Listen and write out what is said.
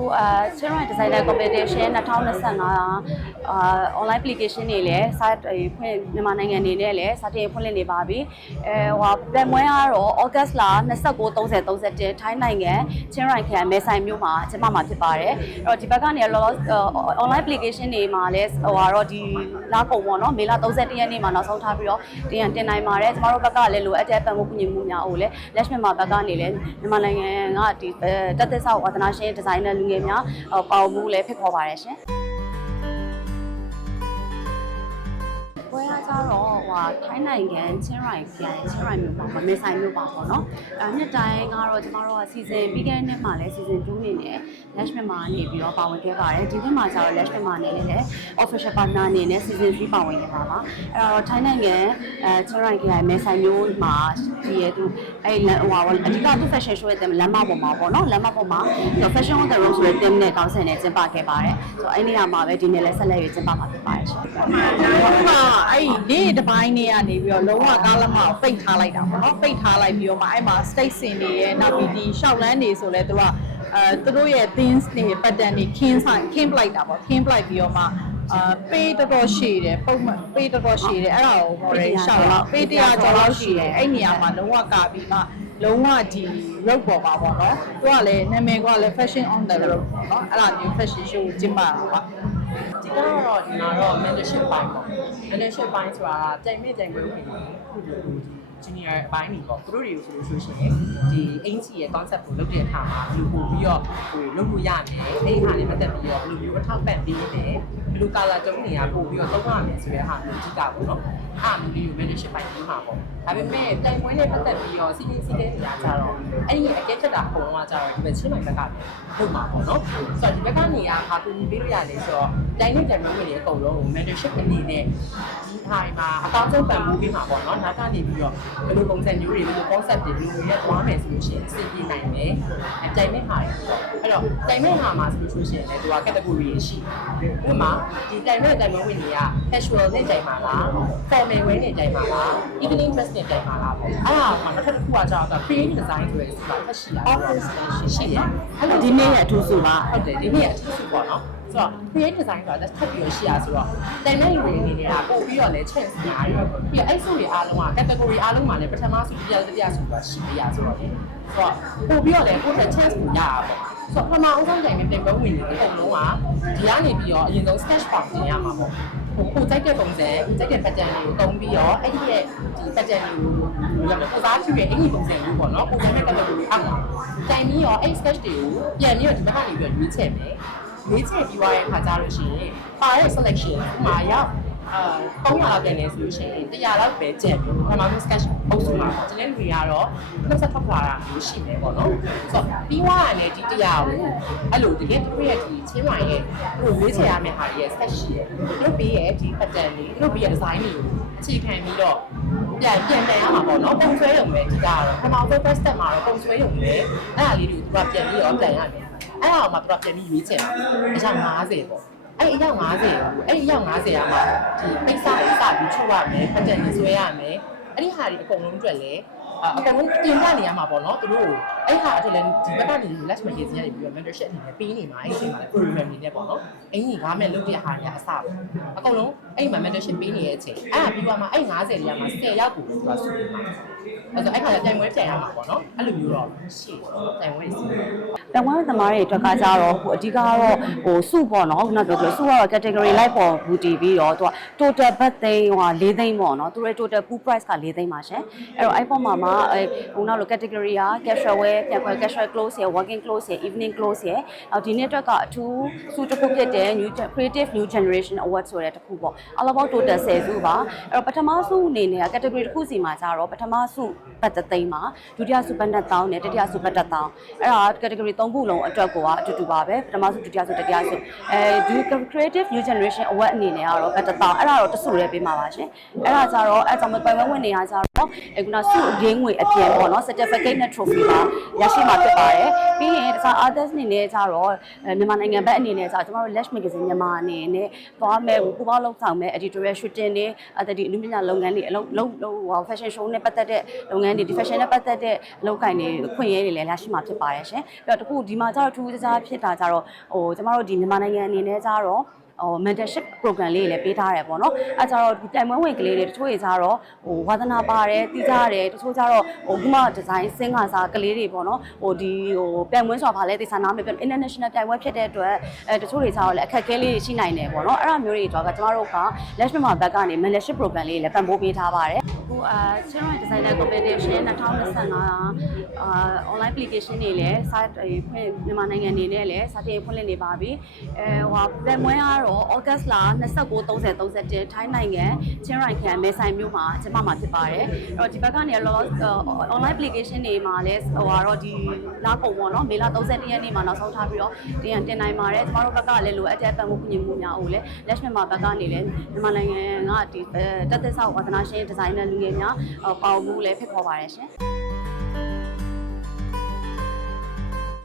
အခုအာ Children Designer Competition 2025အာ online application တွေလည်းစတင်ဖွင့်မြန်မာနိုင်ငံအနေနဲ့လည်းစတင်ဖွင့်လှစ်နေပါပြီအဲဟိုပြန်မွဲကတော့ August လ29 30 31ထိုင်းနိုင်ငံချင်းရိုင်ခရိုင်မဲဆိုင်မြို့မှာကျင်းပမှာဖြစ်ပါတယ်အဲ့တော့ဒီဘက်ကနေလောလော online application တွေမှာလည်းဟိုကတော့ဒီလာကုန်ပေါ့နော်မေလ31ရက်နေ့မှာနောက်ဆုံးထားပြီးတော့တင်တင်နိုင်ပါတယ်ကျမတို့ဘက်ကလည်းလိုအပ်တဲ့ပတ်မှုကူညီမှုများကိုလည်းလက်ရှိမှာဘက်ကနေလည်းမြန်မာနိုင်ငံကဒီတက်သက်ဆောက်ဝါသနာရှင်ဒီဇိုင်နာလူငယ်များပါဝင်မှုလည်းဖိတ်ခေါ်ပါတယ်ရှင်ဘွဲရကြတော့ဟိုထိုင်းနိုင်ငံချင်းရိုင်ပြန်ချင်းရိုင်မြို့ပါမမေဆိုင်မြို့ပါပေါ့နော်အဲနှစ်တိုင်းကတော့ကျမတို့ကစီစဉ်ပြီးခဲ့တဲ့နှစ်မှာလည်းစီစဉ်2နေနဲ့ Lash မြန်မာနေပြီးတော့ပါဝင်ခဲ့ပါတယ်ဒီနှစ်မှာကျတော့ Lash မြန်မာနေနဲ့လည်း official partner အနေနဲ့ season 3ပါဝင်ခဲ့ပါပါအဲ့တော့ထိုင်းနိုင်ငံအဲချင်းရိုင်ခိုင်မဲဆိုင်မြို့မှာဒီရဲ့သူအဲ့ဟိုဟာအဓိကသူ fashion show ရဲ့တင်လမ်းမပေါ်မှာပေါ့နော်လမ်းမပေါ်မှာ fashion on the road ဆိုတဲ့ theme နဲ့ကောင်းဆယ်နဲ့ကျင်းပခဲ့ပါတယ်ဆိုတော့အဲ့ဒီနေရာမှာပဲဒီနေ့လည်းဆက်လက်ရကျင်းပမှာဖြစ်ပါတယ်ရှင်ကျွန်တော်တို့ကအဲ့ဒီနေ့တစ်ပိုင်းနေကနေပြီးတော့လုံးဝကားလမ်းမကိုပိတ်ထားလိုက်တာပေါ့နော်ပိတ်ထားလိုက်ပြီးတော့မှအဲ့မှာ state စင်တွေရဲ့နောက်ပြီးဒီရှောက်လန်းတွေဆိုလဲသူက အဲသူတို့ရဲ့ themes တွေ pattern တွေခင်းဆိုင်ခင်းပလိုက်တာပေါ့ခင်းပလိုက်ပြီးတော့မှအာပေးတော်တော်ရှည်တယ်ပုံမှန်ပေးတော်တော်ရှည်တယ်အဲ့ဒါကိုဟောတယ်ရှောက်တော့ပေးတရားကျော်လောက်ရှည်တယ်အဲ့နေရာမှာလုံးဝကာပြီးမှလုံးဝဒီ road ပေါ်မှာပေါ့နော်သူကလည်းနာမည်ကလည်း fashion on the road ပေါ့နော်အဲ့ဒါမျိုး fashion show ကိုကျင်းပတာပါဒီကတော့ဒီမှာတော့ mentorship ပိုင်းပေါ့ mentorship ပိုင်းဆိုတာတိုင်မဲ့တိုင်ပွဲဝင်ခုဒီ junior အပိုင်းနေပေါ့သူတို့တွေကိုဆိုလို့ရှိရင်ဒီအင်ဂျီရဲ့ concept ကိုလုပ်တဲ့အခါမှာဘယ်လိုပို့ပြီးတော့ဟိုလုပ်လို့ရမယ်အဲ့ဒီဟာလေးပတ်သက်ပြီးတော့ဘယ်လိုမျိုးအထောက်ပံ့ပေးမယ်ဘယ်လို color တုံးတွေကပို့ပြီးတော့သုံးရမယ်ဆိုတဲ့ဟာမျိုးအဓိကပေါ့နော် အားမျိုးလေးကို mentorship ပိုင်းပြီးမှာပေါ့ဒါပေမဲ့တိုင်ပွဲနဲ့ပတ်သက်ပြီးတော့စီးစီးစီးတဲ့နေရာကြတော့အဲ့ဒီအကဲဖြတ်တာပုံတော့ကြတော့ဒီဘက်ချင်းနိုင်ဘက်ကလည်းလုပ်မှာပေါ့နော်ဆိုတော့ဒီဘက်ကနေရာဟာကူညီပေးလို့ရတယ်ဆိုတော့တိုင်နဲ့တိုင်ပွဲတွေအကုန်လုံးကို mentorship အနေနဲ့ဒီဟာမှာအကောင်းဆုံးပံ့ပိုးပေးမှာပေါ့နော်နောက်ကနေပြီးတော့ဘယ်လိုပုံစံမျိုးတွေဘယ်လို concept တွေဘယ်လိုရဲသွားမယ်ဆိုလို့ရှိရင်အဆင်ပြေနိုင်တယ်အတိုင်မဲ့ဟာတွေပေါ့အဲ့တော့တိုင်မဲ့ဟာမှာဆိုလို့ရှိရင်လည်းသူက category တွေရှိတယ်ဥပမာဒီတိုင်မဲ့တိုင်မဲ့ဝင်တွေက casual နဲ့တိုင်ပါလား formal ဝင်နဲ့တိုင်ပါလား evening dress နဲ့တိုင်ပါလားပေါ့အဲ့ဒါမှနောက်ထပ်တစ်ခုကကျတော့ creative design ဆိုတဲ့ဆိုတာဆက်ရှိတာ office ရှိတယ်အဲ့လိုဒီနေ့ရဲ့အထူးစုပါဟုတ်တယ်ဒီနေ့အထူးစုပေါ့နော်ဆိုတော့ create design ဆိုတာတက်ပြီးရရှိရဆိုတော့တိုင်မဲ့လူတွေအနေနဲ့ကပို့ပြီးတော့လဲ chance များတယ်ပြီးတော့အဲ့စုတွေအားလုံးက category အားလုံးမှာလည်းပထမစုဒုတိယတတိယစုဆိုတာရှိပြရဆိုတော့လေဆိုတော့ပို့ပြီးတော့လဲကိုယ့်ရဲ့ chance ကိုရတာပေါ့ ဆိုတော့ပထမအဆုံးတိုင်မဲ့ပြင်ပွဲဝင်နေတဲ့အကုန်လုံးကဒီကနေပြီးတော့အရင်ဆုံး sketch ပေါင်းတင်ရမှာပေါ့ဟိုကိုကြိုက်တဲ့ပုံစံကြိုက်တဲ့ pattern တွေကိုတုံးပြီးတော့အဲ့ဒီရဲ့ဒီ pattern တွေကိုရမယ်ကိုစားဖြစ်ရဲ့အဲ့ဒီပုံစံမျိုးပေါ့နော်ပုံစံနဲ့ category အောက်မှာတိုင်ပြီးတော့အဲ့ sketch တွေကိုပြန်ပြီးတော့ဒီဘက်ကနေပြီးတော့ရွေးချယ်မယ်ရွေးချယ်ပြီးသွားတဲ့အခါကျလို့ရှိရင်ပါတဲ့ selection မှာရောက် အာ300လောက်ပြန်နေဆိုလို့ရှိရင်100လောက်ပဲကျန်ပြီပထမဆုံး sketch အုပ်စုမှာဒီနေ့တွေကတော့နှစ်ဆက်ထွက်လာတာမျိုးရှိမယ်ပေါ့နော်ဆိုတော့ပြီးသွားရတယ်ဒီ100ကိုအဲ့လိုတကယ်သူရဲ့ဒီချင်းမိုင်ရဲ့ဟိုရွေးချယ်ရမယ့်ဟာတွေရဲ့ sketch ရှိတယ်သူတို့ပြီးရဲ့ဒီ pattern တွေသူတို့ပြီးရဲ့ design တွေကိုအခြေခံပြီးတော့ပြန်ပြန်ပြန်ရမှာပေါ့နော်ပုံဆွဲရုံပဲဒီကတော့ပထမဆုံး first step မှာတော့ပုံဆွဲရုံပဲအဲ့ဒါလေးတွေကိုသူကပြန်ပြီးတော့ပြန်ရမယ်အဲ့ဒါအောင်မှသူကပြန်ပြီးရွေးချယ်တာအယောက်50ပေါ့ အဲ့အယောက်50ကိုအဲ့အယောက်50ကမှဒီပိတ်စာပိတ်စာပြီးချုပ်ရမယ်ဖတ်တယ်ဆွဲရမယ်အဲ့ဒီဟာတွေအကုန်လုံးအတွက်လည်းအကုန်လုံးတင်ပြနေရမှာပေါ့နော်သူတို့ အဲ့ဟာအတွက်လည်းဒီဘက်ကနေ last minute စီကနေပြီးတော့ mentorship အနေနဲ့ပေးနေမှာအဲ့ဒီအချိန်မှာလည်း program အနေနဲ့ပေါ့နော်အင်ကြီးငါးမဲ့လုပ်တဲ့ဟာတွေအစပေါ့အကုန်လုံးအဲ့မှာ mentorship ပေးနေတဲ့အချိန်အဲ့ဒါပြီးသွားမှအဲ့50တွေကမှ10ရောက်ကိုသူကစုပေးမှာအဲ့တော့အဲ့ခါကျတိုင်ဝဲပြန်ရမှာပေါ့နော်အဲ့လိုမျိုးတော့ရှိတိုင်ဝဲစီတန်ဝမ်းသမားတွေအတွက်ကကြတော့ဟိုအဓိကကတော့ဟိုစုပေါ့နော်ခုနပြောပြောစုကတော့ category လိုက်ပေါ်ဘူတည်ပြီးတော့သူက total ဘတ်သိန်းဟို၄သိန်းပေါ့နော်သူရဲ့ total pool price က၄သိန်းပါရှင်အဲ့တော့အဲ့ပေါ်မှာမှာအဲခုနလို category က casual wear ပြန်ခွဲ casual clothes ရယ် working clothes ရယ် evening clothes ရယ်အော်ဒီနေ့အတွက်ကအထူးစုတစ်ခုဖြစ်တဲ့ new Gen- creative new generation award ဆိုတဲ့တစ်ခုပေါ့ all about total 10စုပါအဲ့တော့ပထမစုအနေနဲ့ category တစ်ခုစီမှာကြတော့ပထမစုဘတ်သိန်းမှာဒုတိယစုဘတ်1000နဲ့တတိယစုဘတ်1000အဲ့ဒါ category 3ခုလုံးအတွက်ကိုကအတူတူပါပဲပထမစုဒုတိယစုတတိယစုအဲဒီ creative new generation award အနေနဲ့ကတော့ဘတ်1000အဲ့ဒါတော့တစုလေးပေးမှာပါရှင်အဲ့ဒါကြတော့အဲ့ကြောင့်ပိုင်ဝဲဝင်နေရကြ တော့အဲခုနစုရင်းငွေအပြင်ပေါ့နော် certificate နဲ့ trophy ပါရရှိမှာဖြစ်ပါတယ်ပြီးရင်တခြား artist အနေနဲ့ကြတော့အဲမြန်မာနိုင်ငံဘက်အနေနဲ့ကြတော့ကျမတို့ Lash Magazine မြန်မာအနေနဲ့သွားမဲ့ပူပေါင်းလောက်ဆောင်မဲ့ editorial shooting တွေအတတိအလူပညာလုပ်ငန်းတွေအလုံးလုံးဟို fashion show နဲ့ပတ်သက်တဲ့လုပ်ငန်းတွေဒီ fashion နဲ့ပတ်သက်တဲ့အလုပ်ကိုင်တွေခွင့်ရဲတွေလည်းရရှိမှာဖြစ်ပါတယ်ရှင်ပြီးတော့တခုဒီမှာကြတော့ထူးခြားခြားဖြစ်တာကြတော့ဟိုကျမတို့ဒီမြန်မာနိုင်ငံအနေနဲ့ကြတော့ ဟို mentorship program လေးတွေလည်းပေးထားရတယ်ပေါ့နော်အဲကြတော့ဒီတိုင်မွေးဝင်ကလေးတွေတချို့တွေကြတော့ဟိုဝါသနာပါတယ်တီးကြရတယ်တချို့ကြတော့ဟိုခုမှဒီဇိုင်းစင်ကစားကလေးတွေပေါ့နော်ဟိုဒီဟိုပြိုင်ပွဲဆိုတာဗာလဲတေချာနားမပြ international ပြိုင်ပွဲဖြစ်တဲ့အတွက်အဲတချို့တွေကြတော့လည်းအခက်အခဲလေးတွေရှိနိုင်တယ်ပေါ့နော်အဲ့ဒါမျိုးတွေတော့ကကျမတို့က Lash Myanmar ဘက်ကနေ mentorship program လေးတွေလည်းပံ့ပိုးပေးထားပါတယ်ဟိုအာ Channel Designer Competition 2025အာ online application တွေလည်းစဖွင့်မြန်မာနိုင်ငံနေနဲ့လည်းစတင်ဖွင့်လှစ်နေပါပြီအဲဟိုပြိုင်ပွဲကတော့ August လ29 30 31ထိုင်းနိုင်ငံချင်းရိုင်ခရိုင်မဲဆိုင်မြို့မှာကျင်းပမှာဖြစ်ပါတယ်အဲ့တော့ဒီဘက်ကနေလောလော online application တွေမှာလည်းဟိုကတော့ဒီလာကုန်ပေါ့နော်မေလ31ရက်နေ့မှာနောက်ဆုံးထားပြီးတော့တင်ရတင်နိုင်ပါတယ်ကျမတို့ဘက်ကလည်းလိုအပ်တဲ့ပံ့ပိုးကူညီမှုများကိုလည်း Lash Myanmar ဘက်ကနေလည်းမြန်မာနိုင်ငံကဒီတက်သက်ဆောက်ဝါသနာရှင်ဒီဇိုင်နာလူငယ်များပေါ့မှုလည်းဖြစ်ပေါ်ပါတယ်ရှင်